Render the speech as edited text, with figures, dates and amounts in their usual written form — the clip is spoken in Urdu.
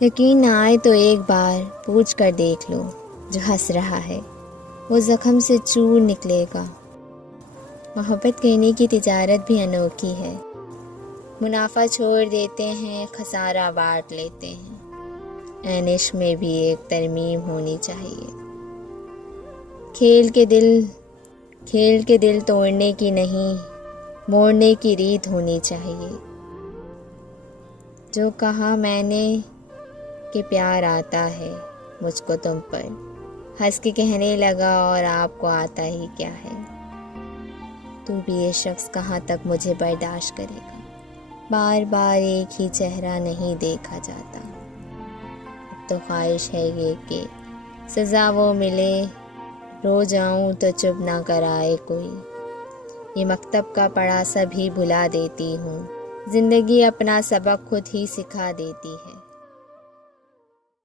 یقین نہ آئے تو ایک بار پوچھ کر دیکھ لو، جو ہنس رہا ہے وہ زخم سے چور نکلے گا۔ محبت کہنے کی تجارت بھی انوکھی ہے، منافع چھوڑ دیتے ہیں، خسارہ بانٹ لیتے ہیں۔ این عشق میں بھی ایک ترمیم ہونی چاہیے، کھیل کے دل توڑنے کی نہیں، موڑنے کی ریت ہونی چاہیے۔ جو کہا میں نے کہ پیار آتا ہے مجھ کو تم پر، ہنس کے کہنے لگا اور آپ کو آتا ہی کیا ہے۔ تو بھی یہ شخص کہاں تک مجھے برداشت کرے گا، بار بار ایک ہی چہرہ نہیں دیکھا جاتا۔ اب تو خواہش ہے یہ کہ سزا وہ ملے، رو جاؤں تو چپ نہ کرائے کوئی۔ یہ مکتب کا پڑھا سب ہی بھلا دیتی ہوں، زندگی اپنا سبق خود ہی سکھا دیتی ہے۔